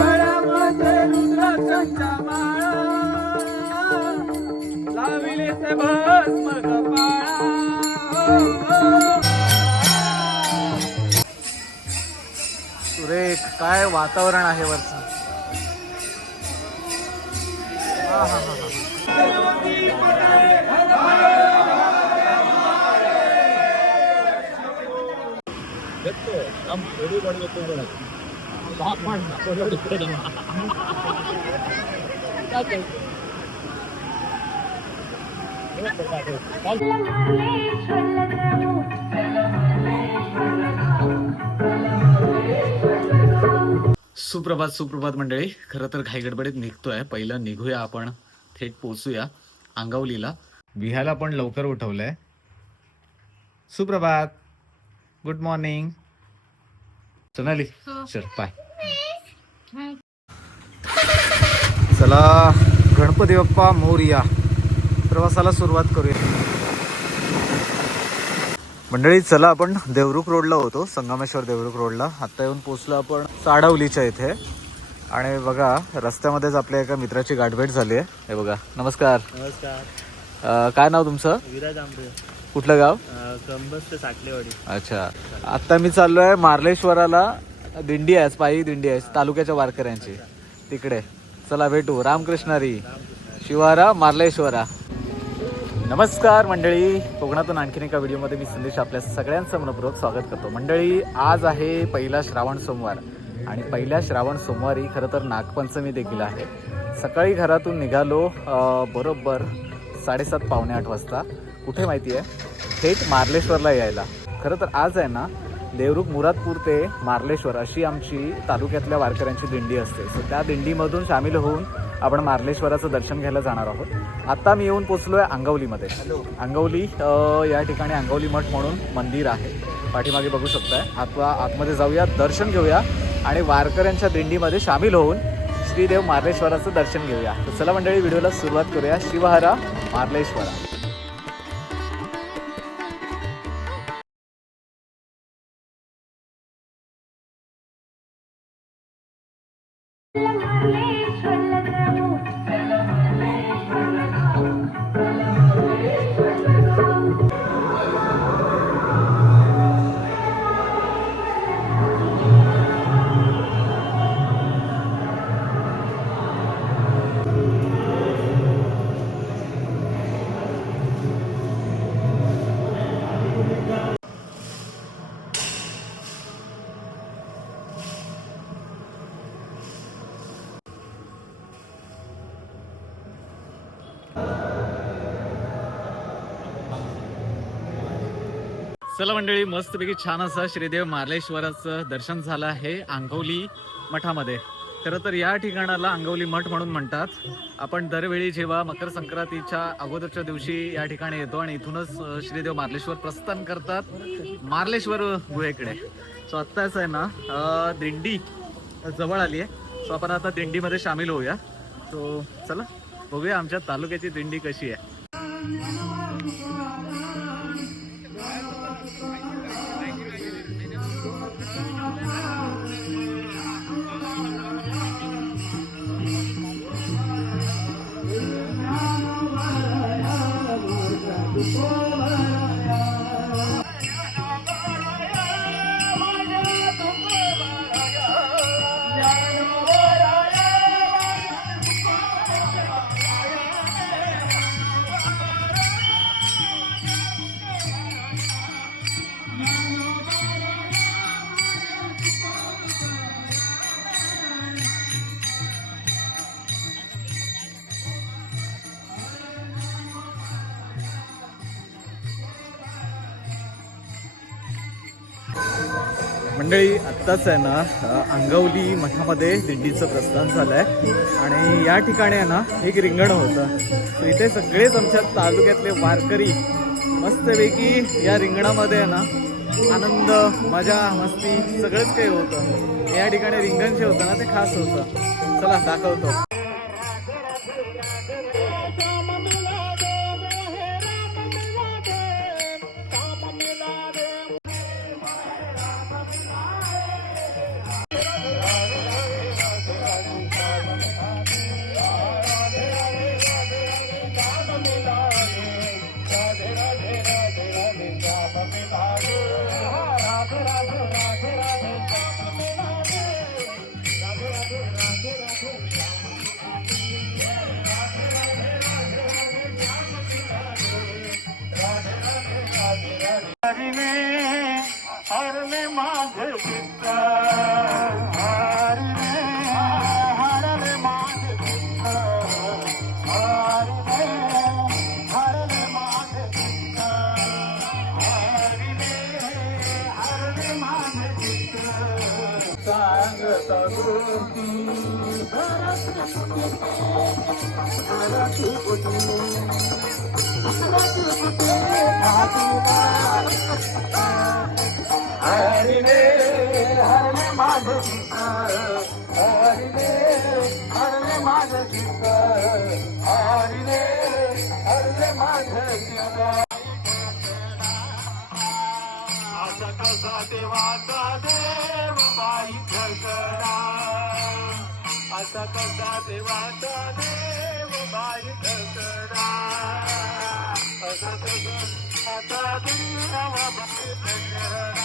गळ्यामध्ये रुद्राक्षांच्या माळा लाविले ते भस्म कपाळा. सुरेख काय वातावरण आहे वरचं. हा हा हा. सुप्रभात सुप्रभात मंडळी. खरं तर घाई गडबडीत निघतोय. पहिलं निघूया आपण, थेट पोचूया अंगावलीला. विहायला पण लवकर उठवलंय. सुप्रभात, गुड मॉर्निंग सोनाली. चल बाय. चला गणपती बाप्पा मोरया. प्रवासाला सुरुवात करूया मंडळी. चला आपण देवरुख रोडला होतो, संगमेश्वर देवरुख रोडला. आता येऊन पोचलो आपण साडवलीच्या इथे. आणि बघा रस्त्यामध्येच आपल्या एका मित्राची गाठभेट झाली आहे. हे बघा. नमस्कार. नमस्कार. काय नाव तुमचं? विराज आंबे. कुठलं गाव? कंबस ते साखलेवाडी. अच्छा. आता मी चाललोय मार्लेश्वराला. दिंडी आहे, पायी दिंडी आहे तालुक्याच्या वारकऱ्यांची तिकडे. चला भेटू. रामकृष्णारी शिवारा मार्लेश्वरा. नमस्कार मंडळी. कोकणातून आणखीन एका व्हिडिओमध्ये मी संदेश आपल्या सगळ्यांचं मनपूर्वक स्वागत करतो. मंडळी आज आहे पहिला श्रावण सोमवार. आणि पहिल्या श्रावण सोमवारी खरं तर नागपंचमी देखील आहे. सकाळी घरातून निघालो बरोबर 7:30 पावणे 8 वाजता. कुठे माहिती आहे? थेट मार्लेश्वरला यायला. खरं तर आज आहे ना देवरुख मुरादपूर ते मार्लेश्वर अशी आमची तालुक्यातल्या वारकऱ्यांची दिंडी असते. सो त्या दिंडीमधून सामील होऊन आपण मार्लेश्वराचं दर्शन घ्यायला जाणार आहोत. आता मी येऊन पोचलो आहे अंगावलीमध्ये. अंगावली या ठिकाणी अंगावली मठ म्हणून मंदिर आहे, पाठीमागे बघू शकताय. आता आतमध्ये जाऊया, दर्शन घेऊया आणि वारकऱ्यांच्या दिंडीमध्ये सामील होऊन श्रीदेव मार्लेश्वराचं दर्शन घेऊया. तर चला मंडळी व्हिडिओला सुरुवात करूया. शिवहरा मार्लेश्वरा. चला मंडळी मस्तपैकी छान असं श्रीदेव मार्लेश्वराचं दर्शन झालं आहे अंगावली मठामध्ये. खरं तर या ठिकाणाला अंगावली मठ म्हणून म्हणतात. आपण दरवेळी जेव्हा मकर संक्रांतीच्या अगोदरच्या दिवशी या ठिकाणी येतो आणि इथूनच श्रीदेव मार्लेश्वर प्रस्थान करतात मार्लेश्वर गुहेकडे. सो आत्ताच आहे ना दिंडी जवळ आली आहे. सो आपण आता दिंडीमध्ये सामील होऊया. सो चला बघूया आमच्या तालुक्याची दिंडी कशी आहे. मंडळी आत्ताच आहे ना अंगावली मठामध्ये दिंडीचं प्रस्थान झालं आहे. आणि या ठिकाणी आहे ना एक रिंगण होतं. तर इथे सगळेच आमच्या तालुक्यातले वारकरी मस्तपैकी या रिंगणामध्ये आहे ना आनंद मजा मस्ती सगळंच काही होतं. या ठिकाणी रिंगण जे होतं ना ते खास होतं. चला दाखवतो. असा कसा देवाचा देव बाई ठकरा असा कसा आता देवा बाई ठकरा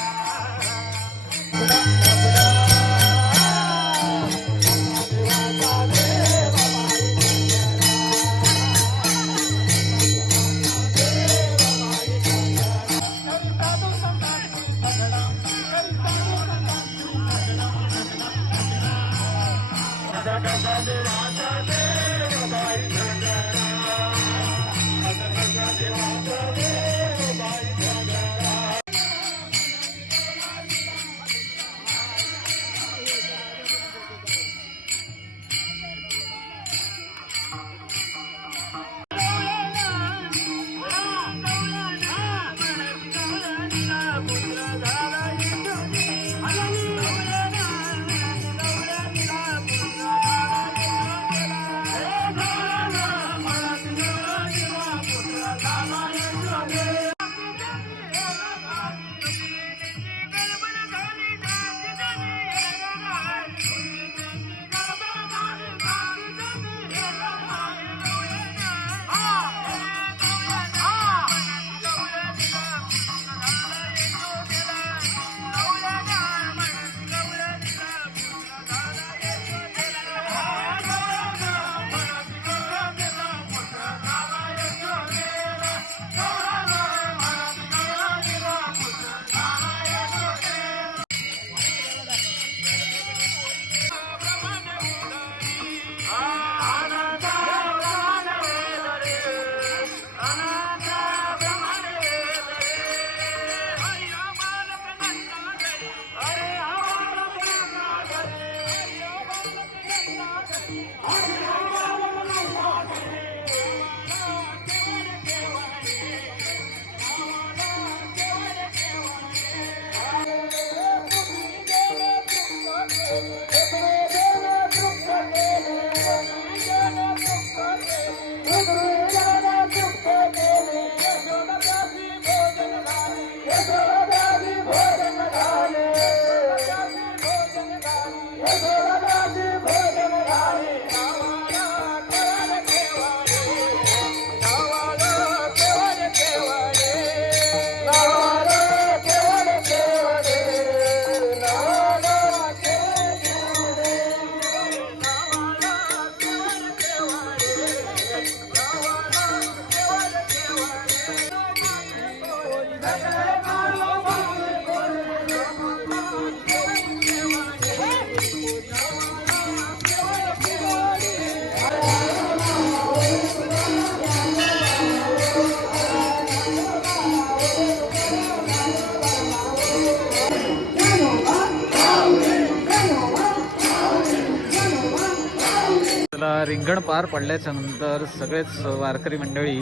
रिंगण पार पडल्याच्या नंतर सगळेच वारकरी मंडळी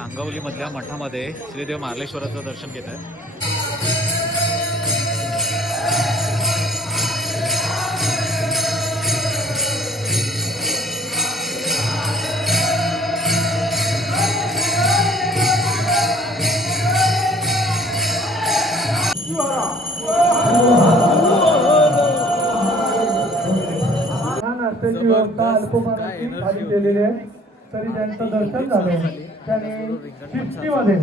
अंगवलीमधल्या मठामध्ये श्रीदेव मार्लेश्वराचं दर्शन घेत आहेत. नाश्त्याची व्यवस्था अल्पपानाची खाली केलेली आहे. तरी त्यांचं दर्शन झालं. त्याने शिस्तीमध्ये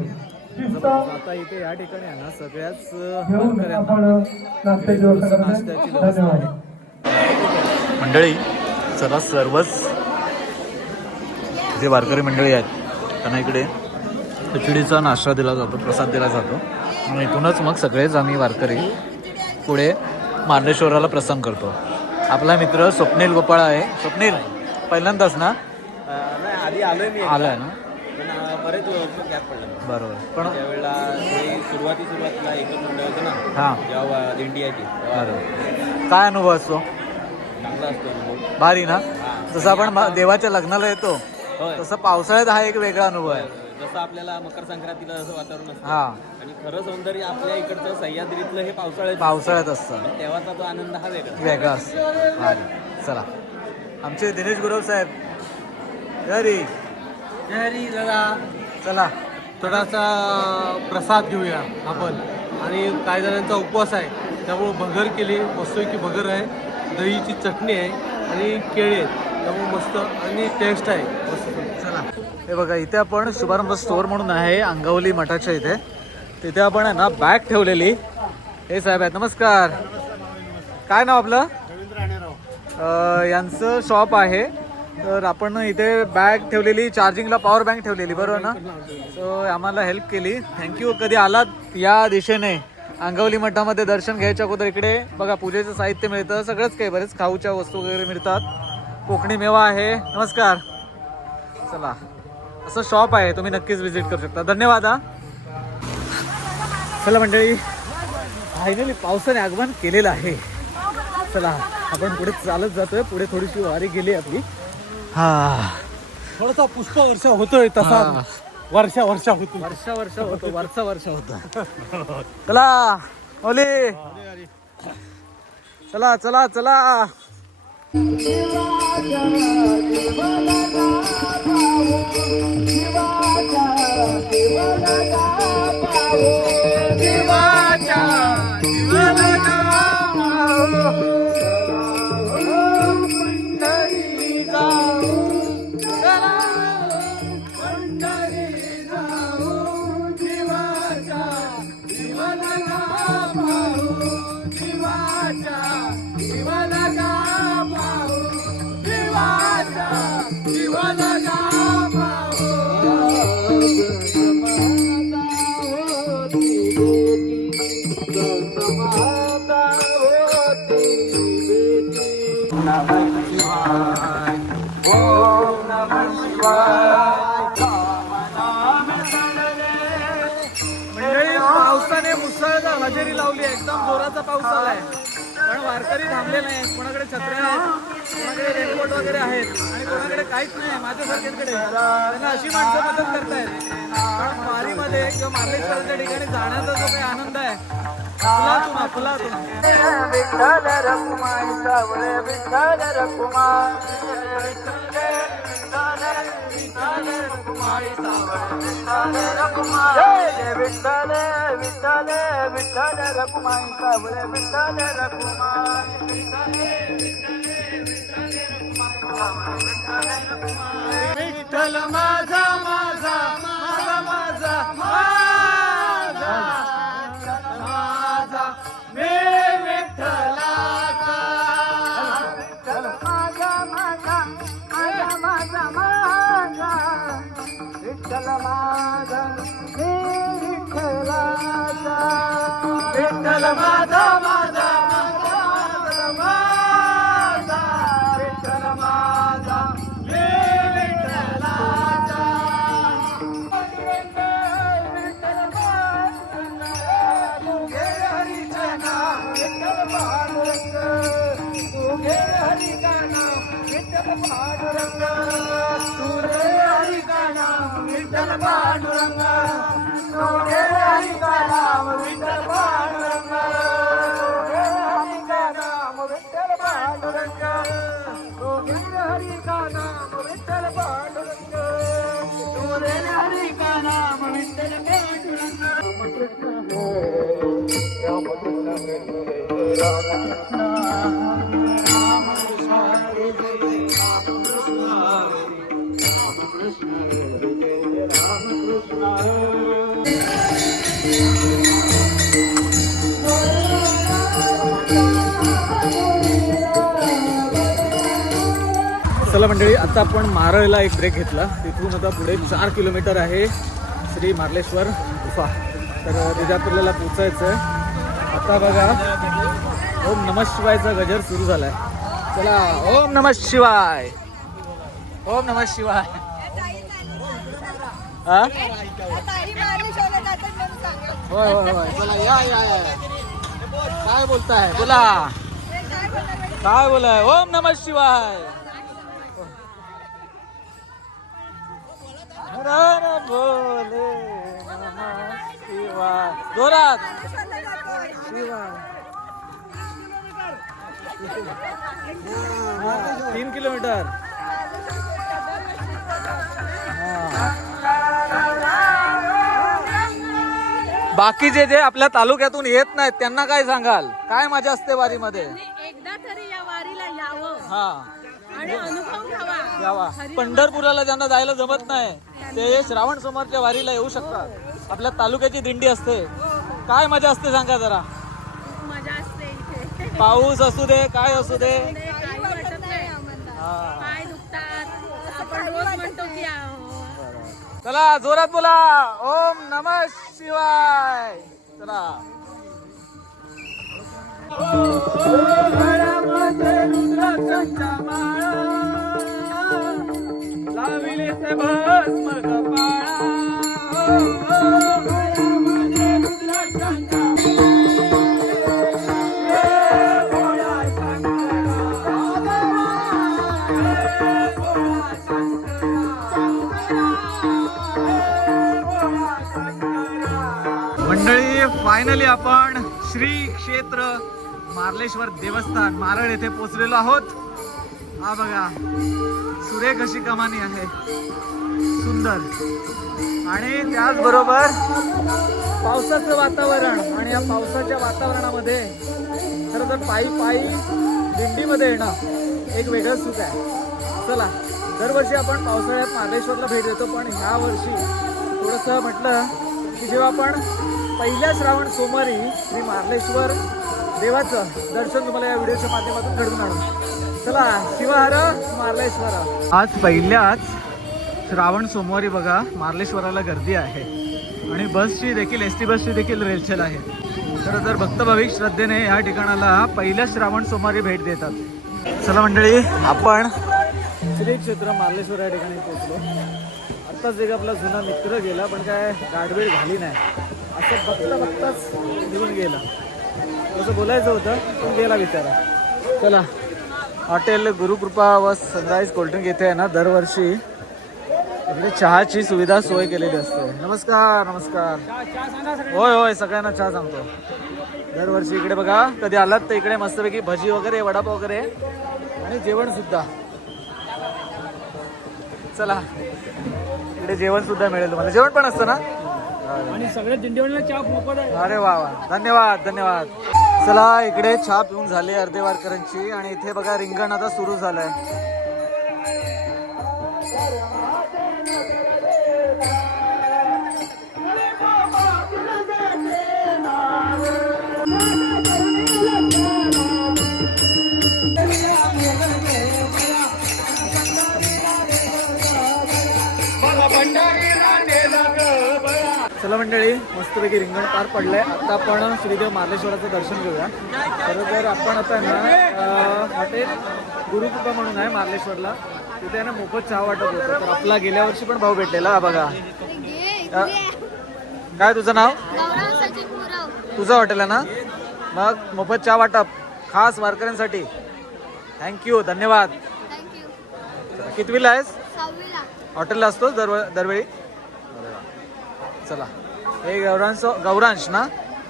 शिस्त आता इथे या ठिकाणी आहे ना सगळ्याच घेऊन आपण नाश्त्याची व्यवस्था करतो. धन्यवाद मंडळी. चला सर्वच जे वारकरी मंडळी आहेत त्यांना इकडे खिचडीचा नाश्ता दिला जातो, प्रसाद दिला जातो आणि इथूनच मग सगळेच आम्ही वारकरी पुढे मार्लेश्वराला प्रसंग करतो. आपला मित्र स्वप्नील गोपाळ आहे. स्वप्नील पहिल्यांदाच ना नाही आधी आलोय मी आलाय ना? पण बरेच गॅप पडला बरोबर. पण त्यावेळेला हे सुरुवातीला एकच मंडळ होतं ना हां जेव्हा दिंडी यायची तेव्हा बरोबर. काय अनुभव असतो? चांगला असतो अनुभव. भारी ना? हां. जसं आपण देवाच्या लग्नाला येतो होय. तसं पावसाळ्यात हा एक वेगळा अनुभव आहे. जसं आपल्याला मकर संक्रांतीला जसं वातावरण असतं हा आणि खरं सौंदर्य आपल्या इकडचं सह्याद्रीतलं हे पावसाळ्यात असतं, तेव्हाचा तो आनंद हा वेगळा. वेगळा असतो. भारी. चला आमचे दिनेश गुरव साहेब घरी चला थोडासा प्रसाद घेऊया आपण. आणि काही जणांचा उपवास आहे त्यामुळे भगर केली, मस्तपैकी भगर आहे, दहीची चटणी आहे आणि केळी आहेत, त्यामुळे मस्त आणि टेस्ट आहे मस्त. चला हे बघा इथे आपण शुभारंभ स्टोअर म्हणून आहे अंगावली मठाच्या इथे. तिथे आपण आहे ना बॅग ठेवलेली. हे साहेब आहेत, नमस्कार. काय नाव आपलं? यांचं शॉप आहे. तर आपण इथे बॅग ठेवलेली, चार्जिंगला पॉवर बँक ठेवलेली, बरोबर ना? सो आम्हाला हेल्प केली, थँक्यू. कधी आलात या दिशेने अंगावली मठामध्ये दर्शन घ्यायच्या अगोदर इकडे बघा पूजेचं साहित्य मिळतं, सगळंच काही, बरेच खाऊच्या वस्तू वगैरे मिळतात. कोकणी मेवा आहे. नमस्कार. चला असं शॉप आहे, तुम्ही नक्कीच व्हिजिट करू शकता. धन्यवाद. हा चला मंडळी, फायनली पावसाने आगमन केलेलं आहे. चला आपण पुढे चालत जातोय. पुढे थोडीशी वारी गेली आपली. हा थोडासा पुष्प वर्ष होतोय तसा वर्षा होतो. वर्षा होतो. चला ओली, चला चला चला. मंडळी पावसाने मुसळधार हजेरी लावली आहे. एकदम जोराचा पाऊस आलाय, पण वारकरी थांबले नाहीत. कोणाकडे छत्र्या आहेत, कोणाकडे रेनकोट वगैरे आहेत आणि कोणाकडे काहीच नाही. माझ्यासारख्यांकडे त्यांना अशी माणसं मदत करतायत. कारण वारीमध्ये किंवा मार्लेश्वराच्या ठिकाणी जाण्याचा जो काही आनंद आहे फुलातून विठ्ठल रखुमाई सावळे विठ्ठल रखुमाई विठ्ठल रखुमाई जय विठ्ठल विठ्ठल विठ्ठल रखुमाई सावळे विठ्ठल रखुमाई विठ्ठल माझा माझा माझा माझा माझा मी विठ्ठलाचा विठ्ठल माझा माझा माझा माझा माझा विठ्ठल माझा मी विठ्ठलाचा विठ्ठल माझा माझा माझा माझा विठ्ठल माझा मी विठ्ठलाचा विठ्ठल पांडुरंग तुझे हरी का नाम विठ्ठल पांडुरंग तुझे हरी का नाम विठ्ठल पांडुरंग तुझे हरी का नाम विठ्ठल पांडुरंग तुझे हरी का नाम विठ्ठल चला मंडळी, आता आपण मारळला एक ब्रेक घेतला. तिथून आता पुढे 4 किलोमीटर आहे श्री मार्लेश्वर गुफा. तर तिथे आपल्याला पोचायचं आहे. आता बघा ओम नमः शिवायचा गजर सुरू झालाय. चला ओम नमः शिवाय, ओम नमः शिवाय. हा होय होय होय. चला या या या. काय बोलताय बोला, काय बोलाय. ओम नमः शिवाय. हर हर बोले नमः शिवाय. जोरात शिवाय. 3 किलोमीटर. बाकीचे जे आपल्या तालुक्यातून येत नाहीत त्यांना काय सांगाल, काय मजा असते वारीमध्ये? एकदा तरी या वारीला यावं हा आणि अनुभव घ्यावा. यावा. पंढरपुराला ज्यांना जायला जमत नाही ते श्रावण सोमवारच्या वारीला येऊ शकतात. आपल्या तालुक्याची दिंडी असते. काय मजा असते सांगा जरा. खूप मजा असते इथे. पाऊस असू दे काय असू दे. काही वाटत नाही. हा. पाय दुखतात. आपण रोज म्हणतो की चला जोरात बोला ओम नमः शिवाय. चला लाविले ते भस्म मंडळी. फायनली आपण श्री क्षेत्र मार्लेश्वर देवस्थान मारळ येथे पोहोचलेलो आहोत. हा बघा सुरेख अशी कमानी आहे, सुंदर. आणि त्याचबरोबर पावसाचं वातावरण. आणि या पावसाच्या वातावरणामध्ये खरं तर पायी दिंडीमध्ये येणं एक वेगळं सुख आहे. चला दरवर्षी आपण पावसाळ्यात मार्लेश्वरला भेट देतो, पण ह्या वर्षी थोडंसं म्हटलं की जेव्हा आपण पहिल्या श्रावण सोमवारी श्री मार्लेश्वर देवाचं दर्शन तुम्हाला या व्हिडिओच्या माध्यमातून घडवून आणू. चला शिवहर मार्लेश्वर. आज पहिल्याच श्रावण सोमवारी बघा मार्लेश्वराला गर्दी आहे आणि बसची देखील ST बसची देखील रेलचेल आहे. खरं तर भक्त भाविक श्रद्धेने या ठिकाणाला पहिल्या श्रावण सोमवारी भेट देतात. चला मंडळी आपण श्री क्षेत्र मार्लेश्वर या ठिकाणी पोहोचलो. आत्ताच एक आपला जुना मित्र गेला, पण काय गाडबीड झाली नाही. असं बघताच निघून गेला. असं बोलायचं होतं पण गेला बिचारा. चला हॉटेल गुरुकृपा व सनराईज कोल्ड्रिंक येथे आहे ना दरवर्षी इकडे चहाची सुविधा सोय केलेली असते. नमस्कार नमस्कार. होय होय सगळ्यांना चहा सांगतो. दरवर्षी इकडे बघा कधी आलात तर इकडे मस्तपैकी भजी वगैरे वडापाव वगैरे आणि जेवण सुद्धा. चला इकडे जेवण सुद्धा मिळेल तुम्हाला. जेवण पण असतं ना आणि सगळ्या दिंडीवाल्यांना चहा मोफत आहे. अरे वा वा धन्यवाद धन्यवाद. चला इकडे चहा पिऊन झाले अर्धे वारकऱ्यांची आणि इथे बघा रिंगण आता सुरू झालंय. चला मंडळी मस्तपैकी रिंगण पार पडलंय. आता आपण श्रीदेव मार्लेश्वराचं दर्शन घेऊया. खरं तर आपण आता ना हॉटेल गुरुकृपा म्हणून आहे मार्लेश्वरला, तिथे ना मोफत चहा वाटप होतं. तर आपला गेल्या वर्षी पण भाऊ भेटलेला. बघा काय तुझं नाव? तुझं हॉटेल आहे ना, मग मोफत चहा वाटप खास वारकऱ्यांसाठी. थँक्यू धन्यवाद. कितवीला आहेस? हॉटेलला असतोस दरवेळी? चला हे गौरांश ना,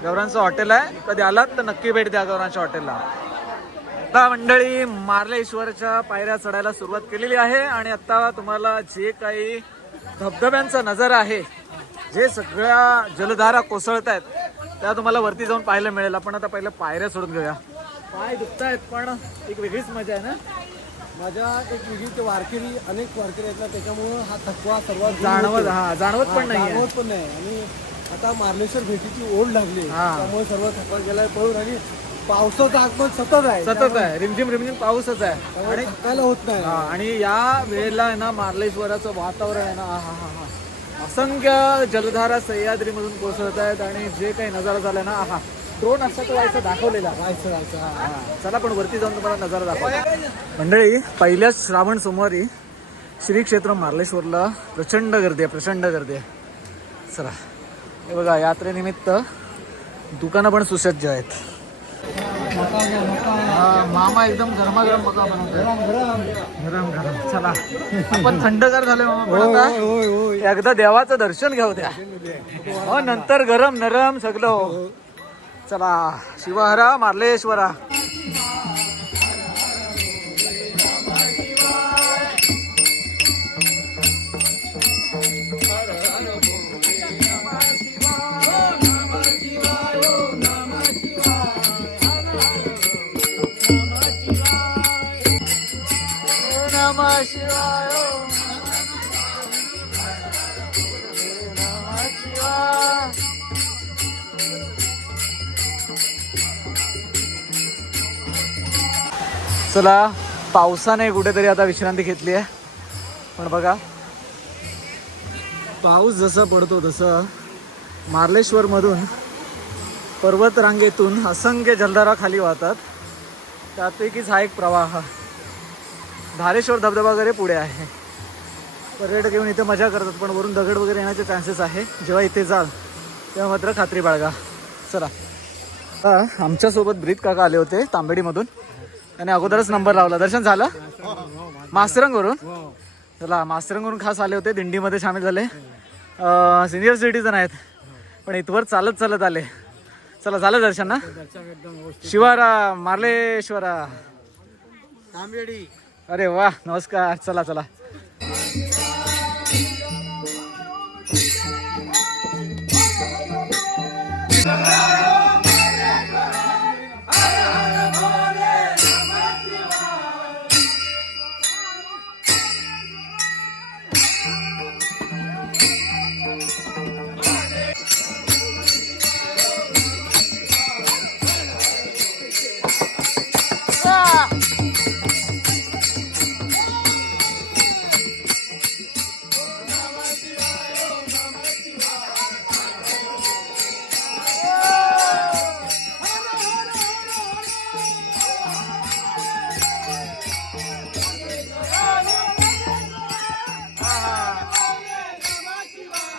गौरांचं हॉटेल आहे. कधी आलात तर नक्की भेट द्या गौरांच्या हॉटेलला. आता मंडळी मार्लेश्वरच्या पायऱ्या चढायला सुरुवात केलेली आहे आणि आता तुम्हाला जे काही धबधब्यांचा नजारा आहे, जे सगळ्या जलधारा कोसळत आहेत त्या तुम्हाला वरती जाऊन पाहायला मिळेल. आपण आता पहिल्या पायऱ्या सोडून घेऊया. पाय दुखतायत पण एक वेगळीच मजा आहे ना. माझ्या एक वेगळी ते वारकरी अनेक वारकरी आहेत ना, त्याच्यामुळं हा थकवा सर्वात जाणवत पण नाही. आणि आता मार्लेश्वर भेटीची ओढ लागली, हा. त्यामुळे सर्व थकवा गेलाय पळून. आणि पावसाचं आगमन सतत आहे, रिमझिम पाऊसच आहे आणि थकायला होत नाही. आणि या वेळेला आहे ना मार्लेश्वराचं वातावरण आहे ना, असंख्य जलधारा सह्याद्रीमधून कोसळत आहेत आणि जे काही नजारा झालाय ना, ड्रोन असता तो व्हायचा दाखवलेला. हा. चला पण वरती जाऊन तुम्हाला नजारा दाखवतो. मंडळी, पहिल्याच श्रावण सोमवारी श्री क्षेत्र मार्लेश्वरला प्रचंड गर्दी आहे. चला, हे बघा, यात्रेनिमित्त दुकानं पण सुसज्ज आहेत. मामा एकदम गरमागरम मका बनवतोय. गरम. चला, आपण थंडगार झाले मामा, पण आता एकदा देवाचं दर्शन घेऊ द्या. हो, नंतर गरम नरम सगळं. चला, शिवहरा मार्लेश्वरा. नमः शिवाय. नमः शिवाय. चला, पावसाने कुठेतरी आता विश्रांती घेतली आहे. पण बघा, पाऊस जसा पडतो तसं मार्लेश्वरमधून पर्वत रांगेतून असंख्य जलधारा खाली वाहतात. त्यापैकीच हा एक प्रवाह. धारेश्वर धबधबा वगैरे पुढे आहे. पर्यटक येऊन इथे मजा करतात, पण वरून दगड वगैरे येण्याचे चान्सेस आहे. जेव्हा इथे जाल तेव्हा मात्र खात्री बाळगा. चला, आमच्यासोबत ब्रीत काका आले होते तांबेडीमधून. त्याने अगोदरच नंबर लावला. दर्शन झालं मास्तरंगवरून. चला, मास्तरंगवरून खास आले होते, दिंडीमध्ये सामील झाले. सिनियर सिटीजन आहेत, पण इथवर चालत आले. चला, झालं दर्शन ना. शिवारा मार्लेश्वरा तांबेडी. अरे वा, नमस्कार. चला.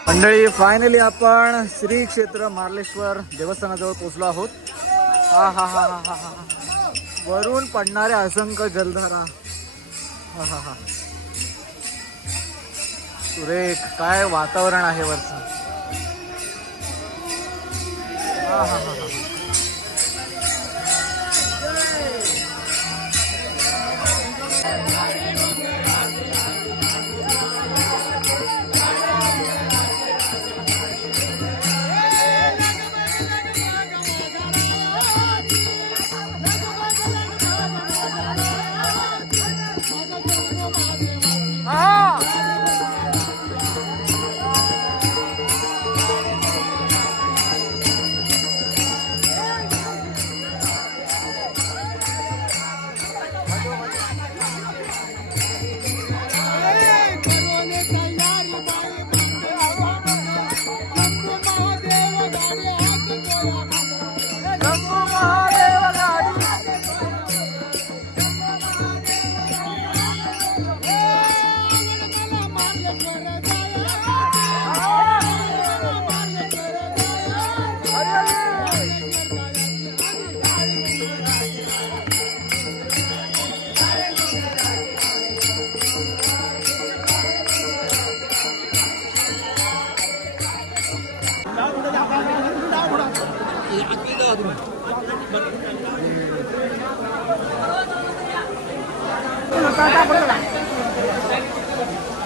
मंडळी, फायनली आपण श्री क्षेत्र मार्लेश्वर देवस्थानाजवळ पोहोचलो आहोत. हा. वरून पडणाऱ्या असंख्य जलधारा. हा. सुरेख, काय वातावरण आहे वरचं. हा.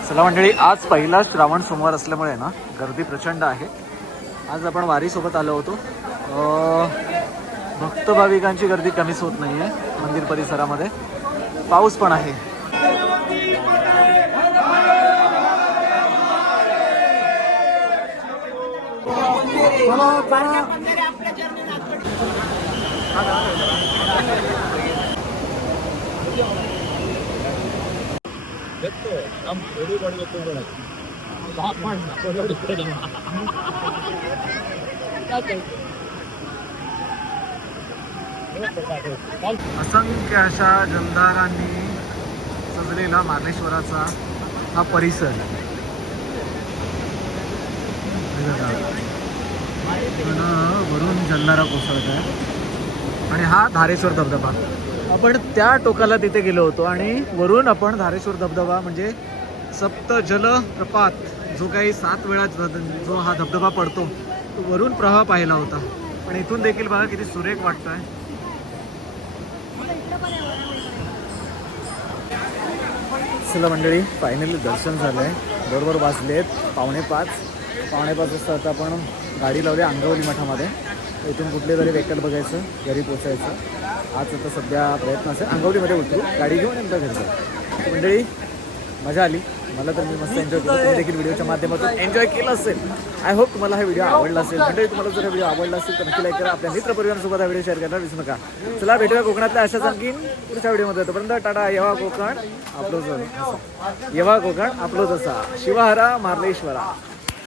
चला मंडळी, आज पहिला श्रावण सोमवार असल्यामुळे ना गर्दी प्रचंड आहे. आज आपण वारीसोबत आलो होतो. भक्त भाविकांची गर्दी कमीच होत नाही आहे मंदिर परिसरामध्ये. पाऊस पण आहे. असंख्य अशा जलधारांनी सजलेला मार्लेश्वराचा हा परिसर. वरून जलधारा कोसळत आहे आणि हा धारेश्वर धबधबा. आपण त्या टोकाला तिथे गेलो होतो आणि वरून आपण धारेश्वर धबधबा म्हणजे सप्त जल प्रपात जो काही 7 वेळा जो हा धबधबा पडतो तो वरून प्रवाह पाहिला होता. पण इथून देखील बघा किती सुरेख वाटतोय. चला मंडळी, फायनली दर्शन झालंय. बरोबर वाजलेत 4:45. 4:45 वाजता आता आपण गाडी लावली अंगवली मठामध्ये. इथून कुठले तरी व्हेकल बघायचं, घरी पोचायचं. आज आता सध्या प्रयत्न असेल अंगवलीमध्ये उतरू, गाडी घेऊन नंतर घरी जाऊ. मंडळी मजा आली, मला तर मी मस्त एन्जॉय केलं. तुम्ही देखील व्हिडिओच्या माध्यमातून एन्जॉय केलं असेल. आय होप तुम्हाला हा व्हिडिओ आवडला असेल. मंडळी तुम्हाला जर हा व्हिडिओ आवडला असेल तर नक्की लाईक करा. आपल्या मित्रपरिवारांसोबत हा व्हिडिओ शेअर करायला विसरू नका. चला भेटूया कोकणातल्या अशाच आणखीन पुढच्या व्हिडिओमध्ये. तोपर्यंत टाटा. येवा कोकण आपलं येवा कोकण आपलं जसा. शिवहरा मार्लेश्वरा.